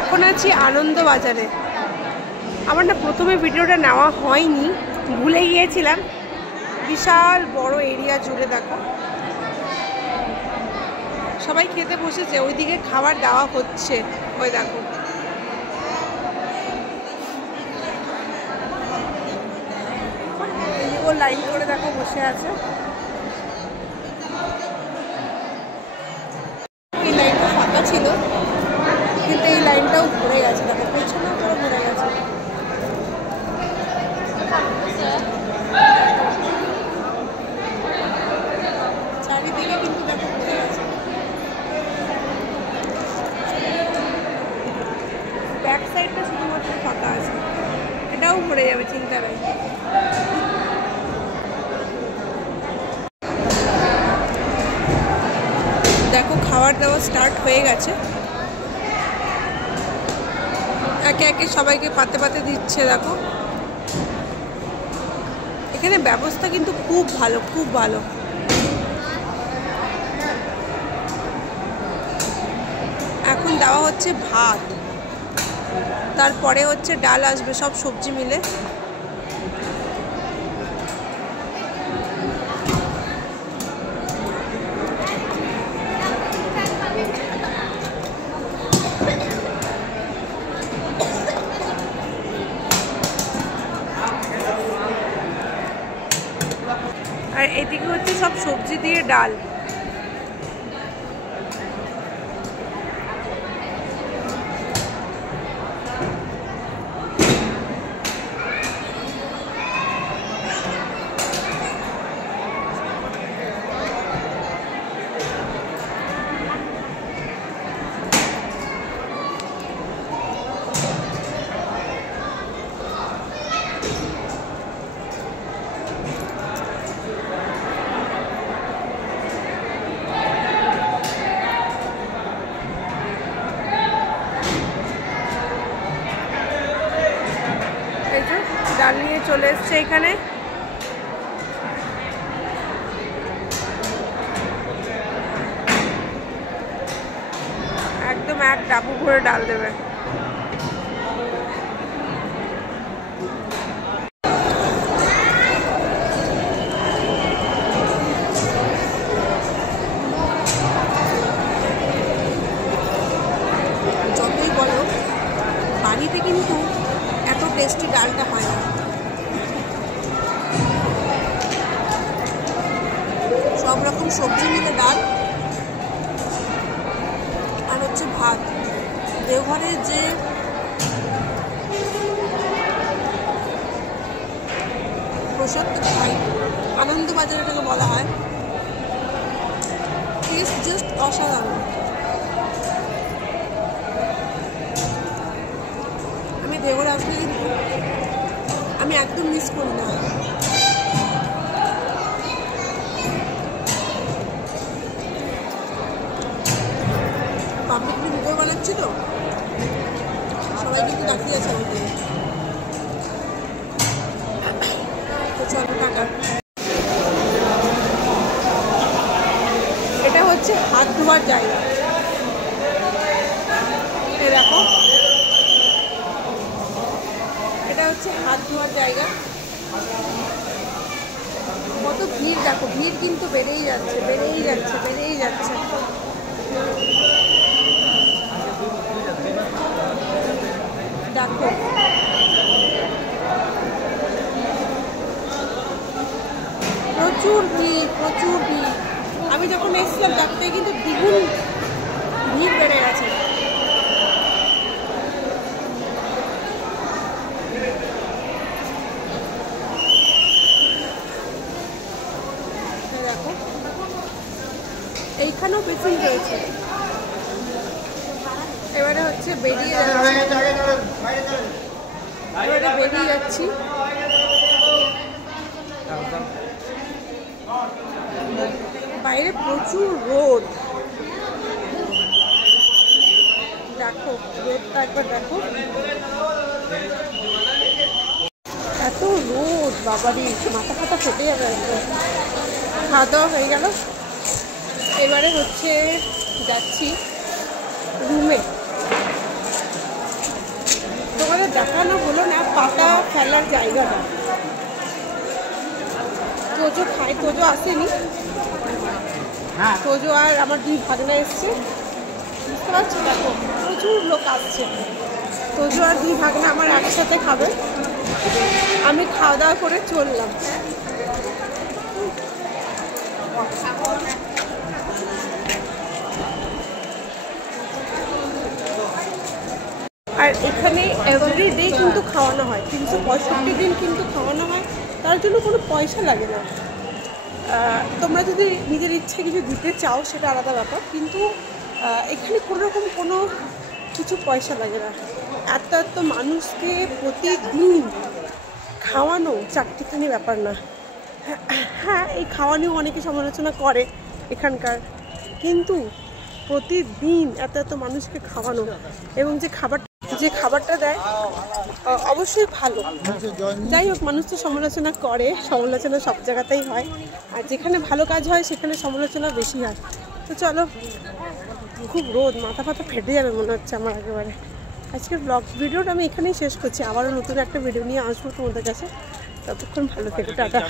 এখন আছি আনন্দবাজারে। আমার না প্রথমে ভিডিওটা নেওয়া হয়নি, ভুলে গিয়েছিলাম। বিশাল বড় এরিয়া জুড়ে দেখো সবাই খেতে বসেছে, ওইদিকে খাবার দেওয়া হচ্ছে। ওই দেখো ও লাইন করে দেখো বসে আছে। এই লাইনটা ফাঁকা ছিল কিন্তু এই লাইনটাও ভরে গেছে, দেখো পেছনে পুরো ভরে গেছে। চারিদিকে কিন্তু দেখো ভরে গেছে। ব্যাক সাইডটা শুধুমাত্র ফাঁকা আছে, এটাও ভরে যাবে, চিন্তা নেই। দেখো খাবার দাওয়া স্টার্ট হয়ে গেছে, একে একে সবাইকে পাতে পাতে দিচ্ছে। দেখো এখানে ব্যবস্থা কিন্তু খুব ভালো, খুব ভালো। এখন দেওয়া হচ্ছে ভাত, তারপরে হচ্ছে ডাল আসবে, সব সবজি মিলে। আর এদিকে হচ্ছে সব সবজি দিয়ে ডাল। ডাল নিয়ে চলে এসছে এখানে। একদম এক ডাবু ভরে ডাল দেবে। যতই বলো বাড়িতে কিন্তু এত টেস্টি ডালটা হয় না। সব রকম সবজি মিলে ডাল আর হচ্ছে ভাত। দেওঘরের যে প্রসাদ হয়, আনন্দবাজার এটাকে বলা হয়, টেস্ট জাস্ট অসাধারণ। আমি দেওঘরে আসলে কিন্তু আমি একদম মিস করি না। পাবলিক ভিডিও বানাচ্ছি তো, সবাই কিন্তু তাকিয়ে আছে আমাকে। তো চলো টাকা। এটা হচ্ছে হাত ধোয়ার জায়গা। এই দেখো এটা হচ্ছে হাত ধোয়ার জায়গা। কত ভিড় দেখো, ভিড় কিন্তু বেড়েই যাচ্ছে, বেড়েই যাচ্ছে, বেড়েই যাচ্ছে। দেখো প্রচুর ভিড়, প্রচুর ভিড়। আমি যখন এসেছিলাম তার থেকে কিন্তু দ্বিগুণ ভিড় বেড়ে গেছে। দেখো এইখানেও পেশেন্ট রয়েছে। এবারে হচ্ছে বেরিয়ে যাচ্ছি। বাইরে প্রচুর রোদ, দেখো রোদটা একবার দেখো, এত রোদ বাবারি, মাথা ফাটা ফেটে যাবে একদম। খাওয়া দাওয়া হয়ে গেল, এবারে হচ্ছে যাচ্ছি রুমে। দেখানো হলো না পাতা ফেলার জায়গাটা। তোজো খায়, তোজো আসেনি, তোজো আর আমার 2 ভাগনা এসছে, বুঝতে পারছো? দেখো প্রচুর লোক আসছে। তোজো আর 2 ভাগনা আমার একসাথে খাবে। আমি খাওয়া দাওয়া করে চললাম। আর এখানে এভরিডে কিন্তু খাওয়ানো হয়, 365 দিন কিন্তু খাওয়ানো হয়, তার জন্য কোনো পয়সা লাগে না। তোমরা যদি নিজের ইচ্ছে কিছু দিতে চাও সেটা আলাদা ব্যাপার, কিন্তু এখানে কোনোরকম কোনো কিছু পয়সা লাগে না। এত মানুষকে প্রতিদিন খাওয়ানো চারটিখানি ব্যাপার না। হ্যাঁ, এই খাওয়া নিয়েও অনেকে সমালোচনা করে এখানকার, কিন্তু প্রতিদিন এত মানুষকে খাওয়ানো এবং যে খাবারটা দেয় অবশ্যই ভালো। যাই হোক, মানুষ তো সমালোচনা করে, সমালোচনা সব জায়গাতেই হয়, আর যেখানে ভালো কাজ হয় সেখানে সমালোচনা বেশি হয়। তো চলো, খুব রোদ, মাথা ফাথা ফেটে যাবে মনে হচ্ছে আমার একেবারে। আজকের ব্লগ ভিডিওটা আমি এখানেই শেষ করছি। আবারও নতুন একটা ভিডিও নিয়ে আসবো তোমাদের কাছে। ততক্ষণ ভালো থেকো, টাটা।